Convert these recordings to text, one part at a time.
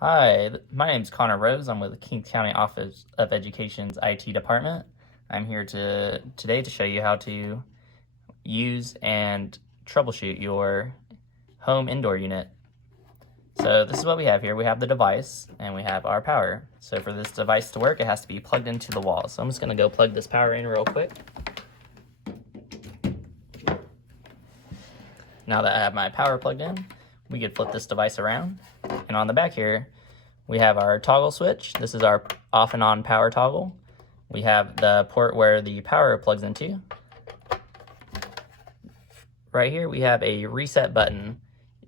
Hi, my name is Connor Rose. I'm with the King County Office of Education's IT department. I'm here today to show you how to use and troubleshoot your home indoor unit. So this is what we have here. We have the device and we have our power. So for this device to work, it has to be plugged into the wall. So I'm just going to go plug this power in real quick. Now that I have my power plugged in, we could flip this device around. And on the back here, we have our toggle switch. This is our off and on power toggle. We have the port where the power plugs into. Right here, we have a reset button.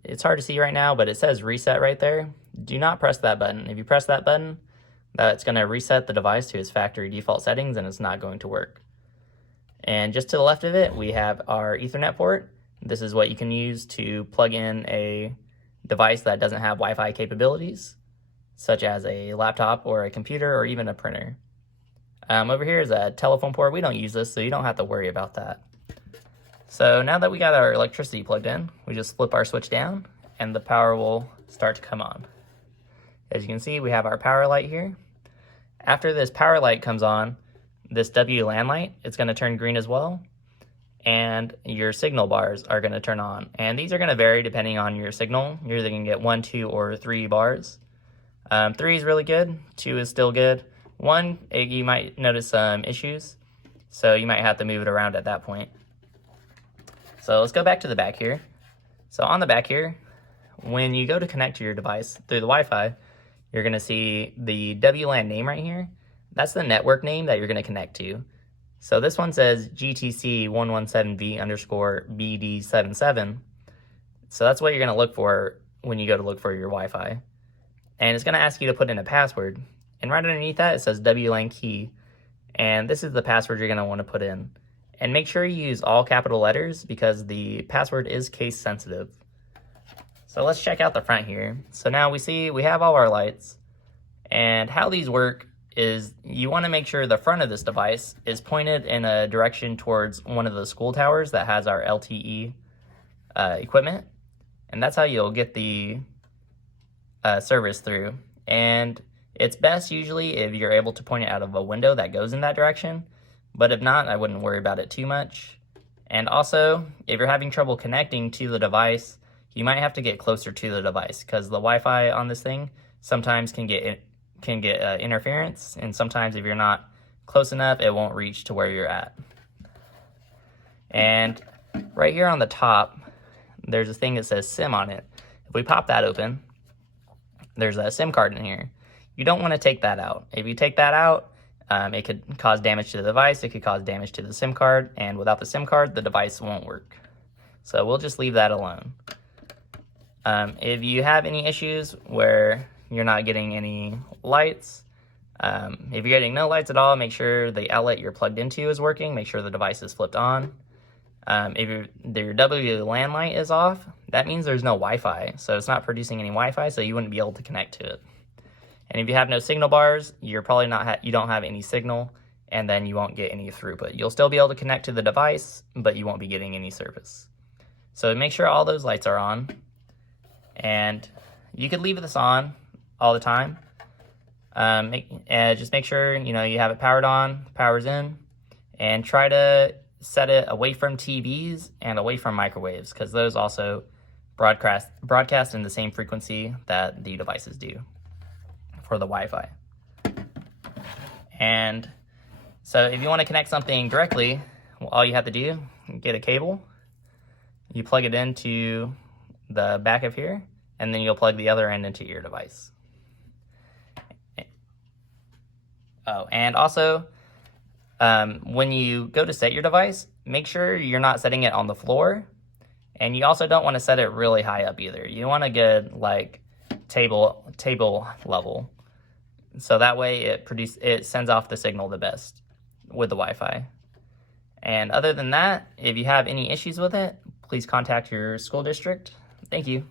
It's hard to see right now, but it says reset right there. Do not press that button. If you press that button, that's going to reset the device to its factory default settings and it's not going to work. And just to the left of it, we have our Ethernet port. This is what you can use to plug in a device that doesn't have Wi-Fi capabilities, such as a laptop or a computer or even a printer. Over here is a telephone port. We don't use this, so you don't have to worry about that. So now that we got our electricity plugged in, we just flip our switch down and the power will start to come on. As you can see, we have our power light here. After this power light comes on, this WLAN light, it's going to turn green as well. And your signal bars are going to turn on. And these are going to vary depending on your signal. You're either going to get 1, 2, or 3 bars. 3 is really good. 2 is still good. 1, you might notice some issues, so you might have to move it around at that point. So let's go back to the back here. So on the back here, when you go to connect to your device through the Wi-Fi, you're going to see the WLAN name right here. That's the network name that you're going to connect to. So this one says GTC117V_BD77. So that's what you're going to look for when you go to look for your Wi-Fi. And it's going to ask you to put in a password. And right underneath that, it says WLAN key. And this is the password you're going to want to put in. And make sure you use all capital letters because the password is case sensitive. So let's check out the front here. So now we see we have all our lights. And how these work is you want to make sure the front of this device is pointed in a direction towards one of the school towers that has our LTE equipment. And that's how you'll get the service through. And it's best usually if you're able to point it out of a window that goes in that direction. But if not, I wouldn't worry about it too much. And also, if you're having trouble connecting to the device, you might have to get closer to the device because the Wi-Fi on this thing sometimes can get interference, and sometimes if you're not close enough, it won't reach to where you're at. And right here on the top, there's a thing that says SIM on it. If we pop that open, there's a SIM card in here. You don't want to take that out. If you take that out, it could cause damage to the device, it could cause damage to the SIM card, and without the SIM card, the device won't work. So we'll just leave that alone. If you have any issues where you're not getting any lights, if you're getting no lights at all, make sure the outlet you're plugged into is working, make sure the device is flipped on. If your WLAN light is off, that means there's no Wi-Fi, so it's not producing any Wi-Fi, so you wouldn't be able to connect to it. And if you have no signal bars, you're probably you don't have any signal, and then you won't get any throughput. You'll still be able to connect to the device, but you won't be getting any service. So make sure all those lights are on, and you could leave this on all the time. Just make sure you have it powered on, power's in, and try to set it away from TVs and away from microwaves because those also broadcast in the same frequency that the devices do for the Wi-Fi. And so if you want to connect something directly, all you have to do, get a cable, you plug it into the back of here, and then you'll plug the other end into your device. Oh, and also, when you go to set your device, make sure you're not setting it on the floor, and you also don't want to set it really high up either. You want to get like table level, so that way it sends off the signal the best with the Wi-Fi. And other than that, if you have any issues with it, please contact your school district. Thank you.